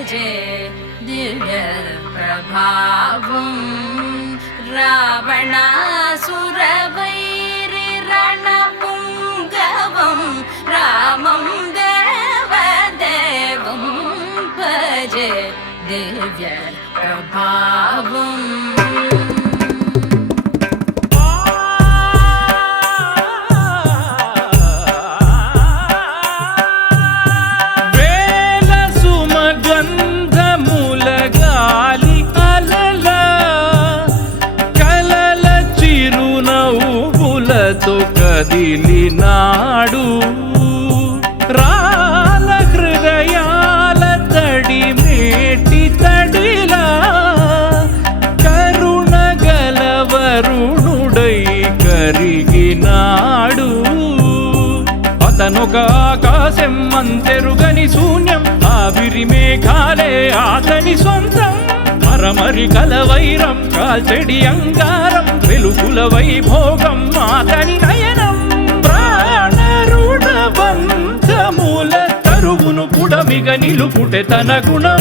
భజే దివ్య ప్రభావం రావణాసురవైరి రణపుంగవం రామం దేవదేవం భజే దివ్య ప్రభావం కదిలినాడు రాల హృదయాల తడి మేటి తడిలా కరుణ గలవరుణుడై కరిగినాడు అతనొక ఆకాశం అంతెరుగని శూన్యం ఆవిరి మేఘాలే అతని సొంతం మరమరి కలవైరం కాల్చెడి అంగారం వెలుగుల వైభోగం అతని నయనం ప్రాణరుణ బంధముల తరువును పుడమిగ నిలుపుటె తన గుణం